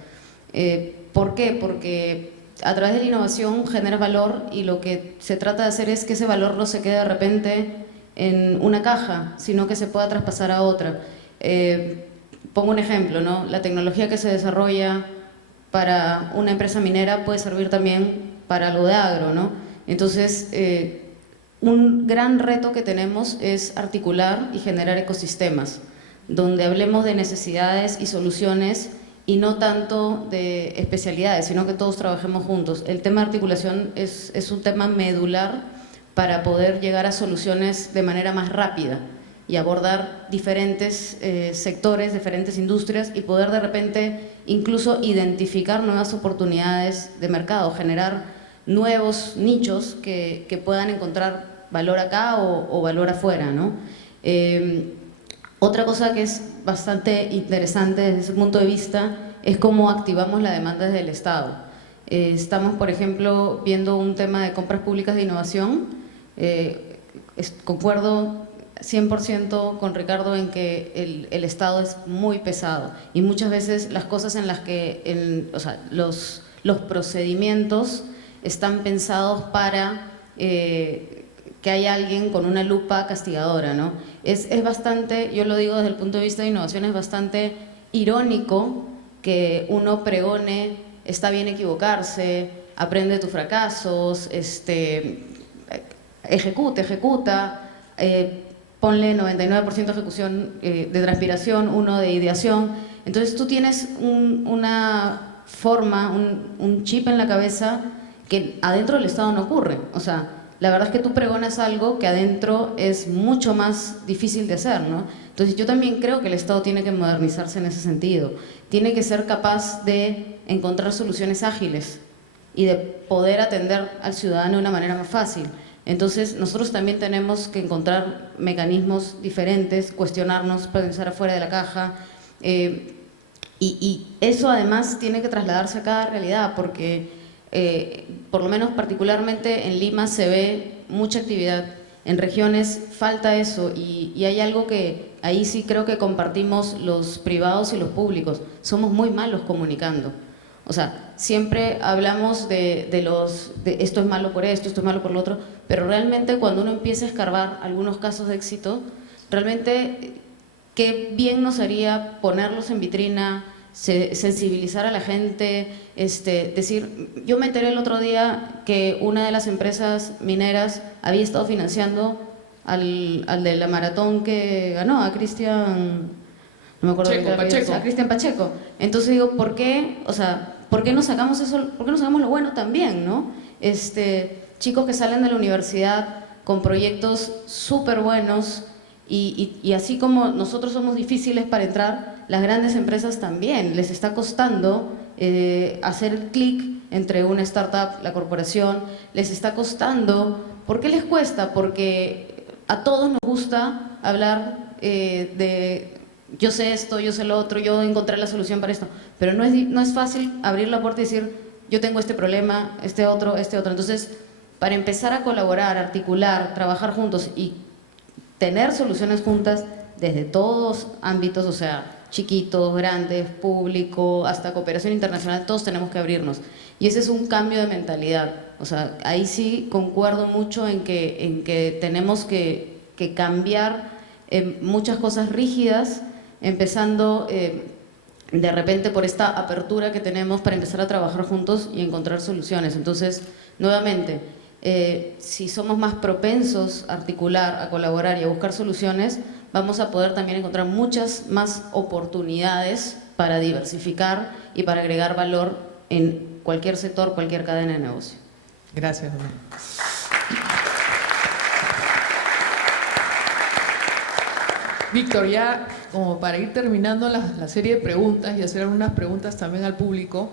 ¿Por qué? Porque a través de la innovación genera valor y lo que se trata de hacer es que ese valor no se quede de repente en una caja, sino que se pueda traspasar a otra. Pongo un ejemplo, ¿no? La tecnología que se desarrolla para una empresa minera puede servir también para algo de agro, ¿no? Entonces, un gran reto que tenemos es articular y generar ecosistemas, donde hablemos de necesidades y soluciones y no tanto de especialidades, sino que todos trabajemos juntos. El tema de articulación es un tema medular para poder llegar a soluciones de manera más rápida y abordar diferentes sectores, diferentes industrias y poder de repente incluso identificar nuevas oportunidades de mercado, generar nuevos nichos que puedan encontrar valor acá o valor afuera, ¿no? Otra cosa que es bastante interesante desde ese punto de vista es cómo activamos la demanda desde el Estado. Estamos, por ejemplo, viendo un tema de compras públicas de innovación. Concuerdo 100% con Ricardo en que el Estado es muy pesado y muchas veces las cosas en las que los procedimientos están pensados para que haya alguien con una lupa castigadora, ¿no? Es bastante, yo lo digo desde el punto de vista de innovación, es bastante irónico que uno pregone, está bien equivocarse, aprende de tus fracasos, ejecuta, ponle 99% de ejecución de transpiración, 1% de ideación. Entonces tú tienes una forma, un chip en la cabeza que adentro del Estado no ocurre. O sea, la verdad es que tú pregonas algo que adentro es mucho más difícil de hacer, ¿no? Entonces yo también creo que el Estado tiene que modernizarse en ese sentido, tiene que ser capaz de encontrar soluciones ágiles y de poder atender al ciudadano de una manera más fácil. Entonces nosotros también tenemos que encontrar mecanismos diferentes, cuestionarnos, pensar afuera de la caja, y eso además tiene que trasladarse a cada realidad, porque por lo menos particularmente en Lima se ve mucha actividad, en regiones falta eso, y hay algo que ahí sí creo que compartimos los privados y los públicos, somos muy malos comunicando. O sea, siempre hablamos de esto es malo por esto es malo por lo otro, pero realmente cuando uno empieza a escarbar algunos casos de éxito, realmente qué bien nos haría ponerlos en vitrina, sensibilizar a la gente, decir, yo me enteré el otro día que una de las empresas mineras había estado financiando al de la maratón que ganó, a Cristian, no me acuerdo Pacheco. a Cristian Pacheco. Entonces digo, ¿por qué? O sea, ¿por qué no sacamos eso? ¿Por qué no sacamos lo bueno también, no? Chicos que salen de la universidad con proyectos súper buenos, y así como nosotros somos difíciles para entrar, las grandes empresas también les está costando hacer el clic entre una startup, la corporación, les está costando. ¿Por qué les cuesta? Porque a todos nos gusta hablar de yo sé esto, yo sé lo otro, yo encontré la solución para esto, pero no es fácil abrir la puerta y decir yo tengo este problema, este otro. Entonces, para empezar a colaborar, articular, trabajar juntos y tener soluciones juntas desde todos ámbitos, o sea, chiquitos, grandes, público, hasta cooperación internacional, todos tenemos que abrirnos. Y ese es un cambio de mentalidad. O sea, ahí sí concuerdo mucho en que tenemos que cambiar muchas cosas rígidas, empezando de repente por esta apertura que tenemos para empezar a trabajar juntos y encontrar soluciones. Entonces, nuevamente, si somos más propensos a articular, a colaborar y a buscar soluciones, vamos a poder también encontrar muchas más oportunidades para diversificar y para agregar valor en cualquier sector, cualquier cadena de negocio. Gracias, Ana. Víctor, ya como para ir terminando la serie de preguntas y hacer algunas preguntas también al público,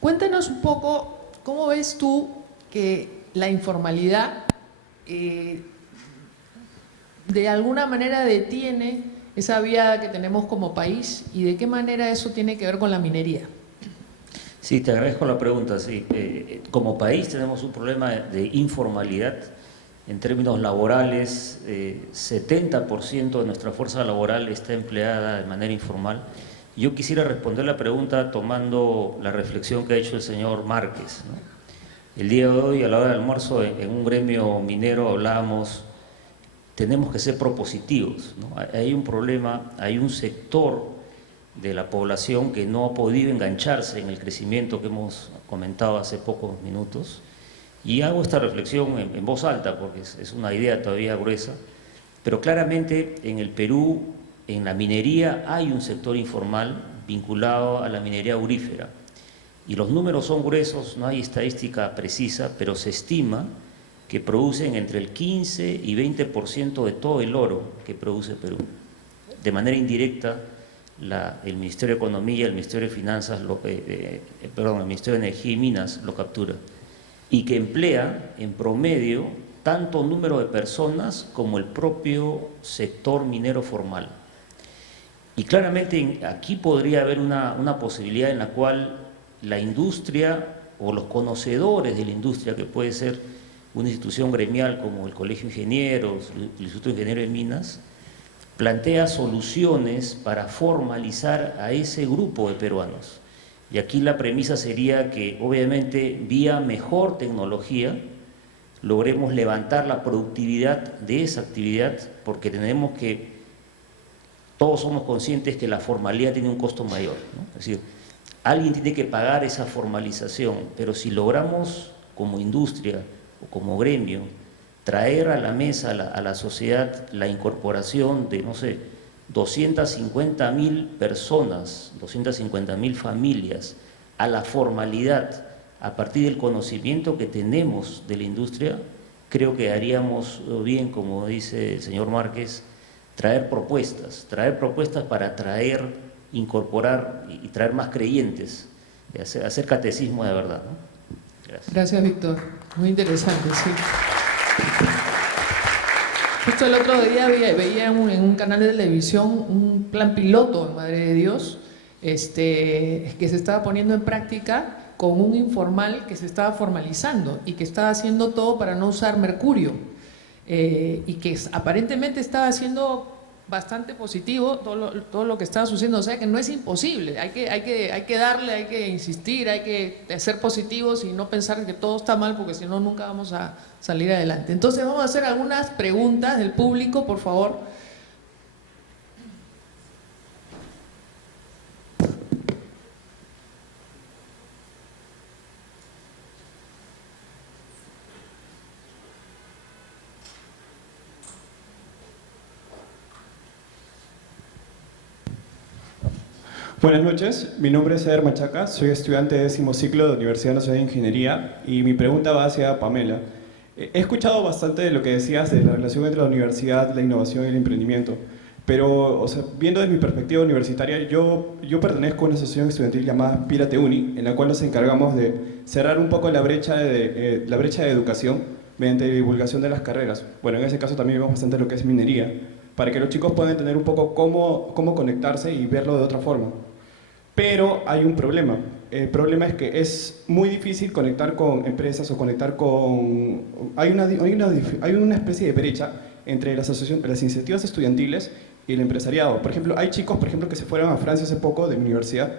cuéntanos un poco cómo ves tú que la informalidad de alguna manera detiene esa vía que tenemos como país, y de qué manera eso tiene que ver con la minería. Sí, te agradezco la pregunta. Sí. Como país tenemos un problema de informalidad en términos laborales. 70% de nuestra fuerza laboral está empleada de manera informal. Yo quisiera responder la pregunta tomando la reflexión que ha hecho el señor Márquez, ¿no? El día de hoy, a la hora del almuerzo, en un gremio minero hablábamos, tenemos que ser propositivos, ¿no? Hay un problema, hay un sector de la población que no ha podido engancharse en el crecimiento que hemos comentado hace pocos minutos, y hago esta reflexión en voz alta porque es una idea todavía gruesa, pero claramente en el Perú, en la minería, hay un sector informal vinculado a la minería aurífera, y los números son gruesos, no hay estadística precisa, pero se estima que producen entre el 15 y 20% de todo el oro que produce Perú. De manera indirecta, el Ministerio de Economía y el Ministerio de Finanzas, el Ministerio de Energía y Minas lo captura, y que emplea en promedio tanto número de personas como el propio sector minero formal. Y claramente aquí podría haber una posibilidad en la cual la industria o los conocedores de la industria, que puede ser una institución gremial como el Colegio de Ingenieros, el Instituto de Ingenieros de Minas, plantea soluciones para formalizar a ese grupo de peruanos. Y aquí la premisa sería que, obviamente, vía mejor tecnología, logremos levantar la productividad de esa actividad, porque todos somos conscientes que la formalidad tiene un costo mayor, ¿no? Es decir, alguien tiene que pagar esa formalización, pero si logramos como industria o como gremio traer a la mesa, a la sociedad, la incorporación de, no sé, 250.000 personas, 250.000 familias a la formalidad a partir del conocimiento que tenemos de la industria, creo que haríamos bien, como dice el señor Márquez, traer propuestas para atraer, incorporar y traer más creyentes, hacer catecismo de verdad, ¿no? Gracias. Gracias, Víctor. Muy interesante, sí. Justo el otro día veía en un canal de televisión un plan piloto en Madre de Dios que se estaba poniendo en práctica con un informal que se estaba formalizando y que estaba haciendo todo para no usar mercurio y que aparentemente estaba haciendo bastante positivo todo lo que estaba sucediendo. O sea que no es imposible, hay que darle, hay que insistir, hay que ser positivos y no pensar que todo está mal, porque si no nunca vamos a salir adelante. Entonces vamos a hacer algunas preguntas del público, por favor. Buenas noches, mi nombre es Eder Machaca, soy estudiante de 10º ciclo de Universidad Nacional de Ingeniería y mi pregunta va hacia Pamela. He escuchado bastante de lo que decías de la relación entre la universidad, la innovación y el emprendimiento, pero viendo desde mi perspectiva universitaria, yo pertenezco a una asociación estudiantil llamada Pírate Uni, en la cual nos encargamos de cerrar un poco la brecha de educación mediante divulgación de las carreras. Bueno, en ese caso también vemos bastante lo que es minería, para que los chicos puedan entender un poco cómo conectarse y verlo de otra forma. Pero hay un problema. El problema es que es muy difícil conectar con empresas o conectar con... Hay una especie de brecha entre las iniciativas estudiantiles y el empresariado. Por ejemplo, hay chicos que se fueron a Francia hace poco de mi universidad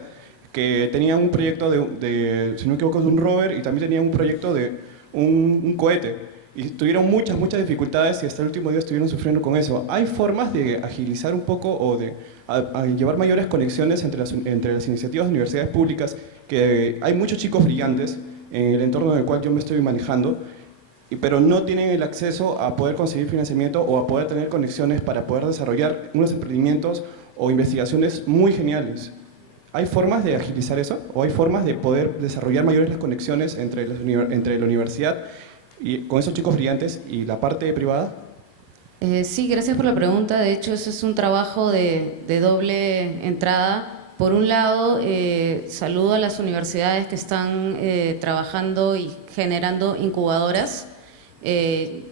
que tenían un proyecto si no me equivoco, de un rover y también tenían un proyecto de un cohete. Y tuvieron muchas dificultades y hasta el último día estuvieron sufriendo con eso. ¿Hay formas de agilizar un poco o de llevar mayores conexiones entre las iniciativas de universidades públicas? Que hay muchos chicos brillantes en el entorno en el cual yo me estoy manejando, pero no tienen el acceso a poder conseguir financiamiento o a poder tener conexiones para poder desarrollar unos emprendimientos o investigaciones muy geniales. ¿Hay formas de agilizar eso? ¿O hay formas de poder desarrollar mayores las conexiones entre la universidad y con esos chicos brillantes y la parte privada? Sí, gracias por la pregunta. De hecho, eso es un trabajo de doble entrada. Por un lado, saludo a las universidades que están trabajando y generando incubadoras.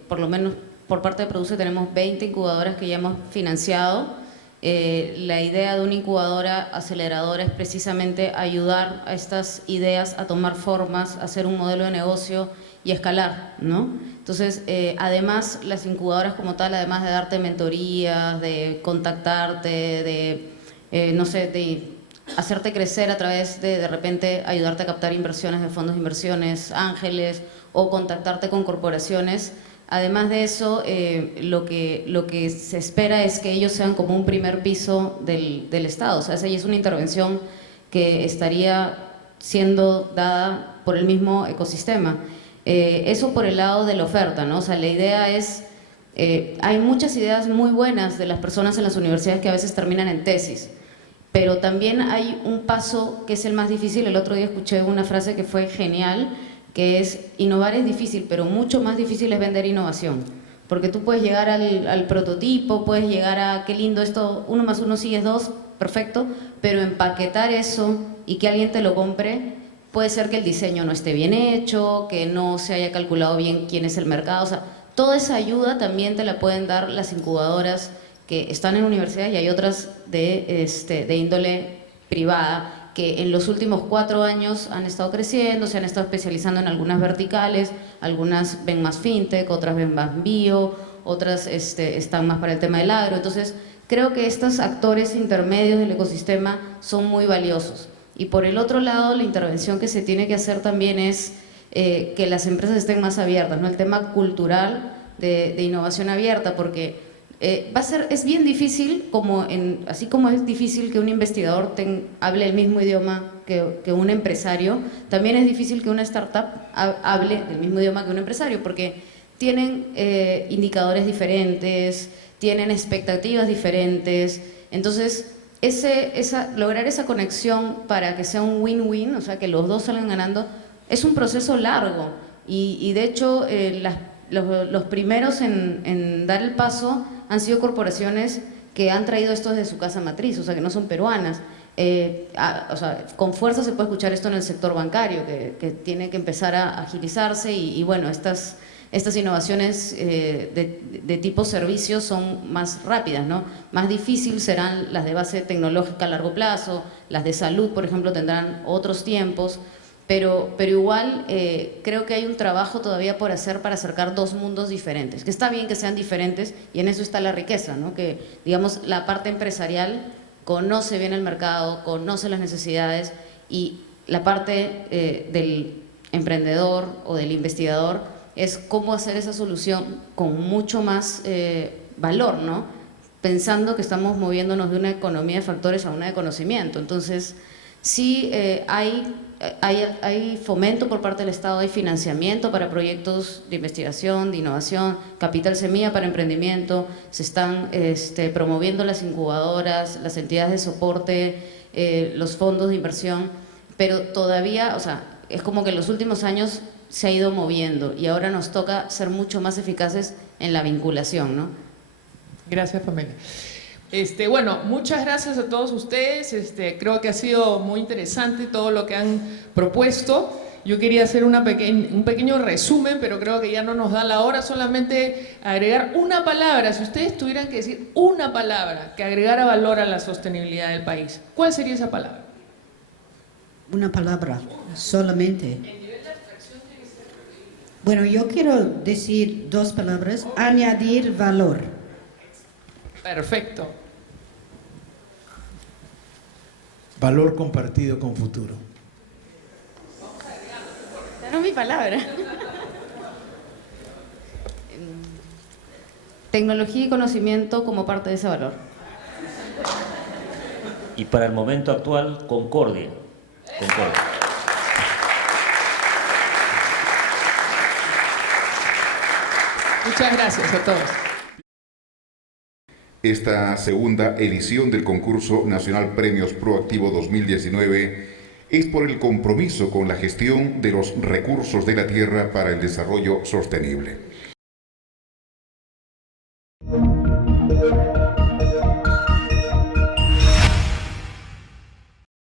Por lo menos por parte de Produce tenemos 20 incubadoras que ya hemos financiado. La idea de una incubadora aceleradora es precisamente ayudar a estas ideas a tomar formas, a hacer un modelo de negocio y escalar, ¿no? Entonces, además, las incubadoras como tal, además de darte mentorías, de contactarte, de hacerte crecer a través de repente, ayudarte a captar inversiones de fondos de inversiones, ángeles, o contactarte con corporaciones. Además de eso, lo que se espera es que ellos sean como un primer piso del Estado. O sea, esa ya es una intervención que estaría siendo dada por el mismo ecosistema. Eso por el lado de la oferta, ¿no? O sea, la idea es, hay muchas ideas muy buenas de las personas en las universidades que a veces terminan en tesis, pero también hay un paso que es el más difícil. El otro día escuché una frase que fue genial, que es: innovar es difícil, pero mucho más difícil es vender innovación. Porque tú puedes llegar al prototipo, puedes llegar a qué lindo esto, 1 más 1 sí es 2, perfecto, pero empaquetar eso y que alguien te lo compre, puede ser que el diseño no esté bien hecho, que no se haya calculado bien quién es el mercado. O sea, toda esa ayuda también te la pueden dar las incubadoras que están en universidades, y hay otras de índole privada que en los últimos 4 años han estado creciendo, se han estado especializando en algunas verticales, algunas ven más fintech, otras ven más bio, otras están más para el tema del agro. Entonces, creo que estos actores intermedios del ecosistema son muy valiosos. Y por el otro lado, la intervención que se tiene que hacer también es que las empresas estén más abiertas, ¿no? El tema cultural de innovación abierta, porque es bien difícil, así como es difícil que un investigador hable el mismo idioma que un empresario, también es difícil que una startup hable el mismo idioma que un empresario, porque tienen indicadores diferentes, tienen expectativas diferentes. Entonces, lograr esa conexión para que sea un win-win, o sea, que los dos salgan ganando, es un proceso largo y de hecho los primeros en dar el paso han sido corporaciones que han traído esto desde su casa matriz, o sea, que no son peruanas. O sea, con fuerza se puede escuchar esto en el sector bancario, que tiene que empezar a agilizarse y bueno, estas innovaciones de tipo servicios son más rápidas, ¿no? Más difícil serán las de base tecnológica a largo plazo, las de salud, por ejemplo, tendrán otros tiempos, pero igual creo que hay un trabajo todavía por hacer para acercar dos mundos diferentes, que está bien que sean diferentes y en eso está la riqueza, ¿no? Que, digamos, la parte empresarial conoce bien el mercado, conoce las necesidades y la parte del emprendedor o del investigador es cómo hacer esa solución con mucho más valor, ¿no? Pensando que estamos moviéndonos de una economía de factores a una de conocimiento. Entonces, sí hay fomento por parte del Estado, hay financiamiento para proyectos de investigación, de innovación, capital semilla para emprendimiento, se están promoviendo las incubadoras, las entidades de soporte, los fondos de inversión, pero todavía, o sea, es como que en los últimos años se ha ido moviendo y ahora nos toca ser mucho más eficaces en la vinculación, ¿no? Gracias, Pamela. Bueno, muchas gracias a todos ustedes. Creo que ha sido muy interesante todo lo que han propuesto. Yo quería hacer un pequeño resumen, pero creo que ya no nos da la hora. Solamente agregar una palabra. Si ustedes tuvieran que decir una palabra que agregara valor a la sostenibilidad del país, ¿cuál sería esa palabra? Una palabra, solamente. Bueno, yo quiero decir dos palabras. Añadir valor. Perfecto. Valor compartido con futuro. No es mi palabra. Tecnología y conocimiento como parte de ese valor. Y para el momento actual, concordia. Concordia. Muchas gracias a todos. Esta segunda edición del concurso nacional Premios Proactivo 2019 es por el compromiso con la gestión de los recursos de la tierra para el desarrollo sostenible.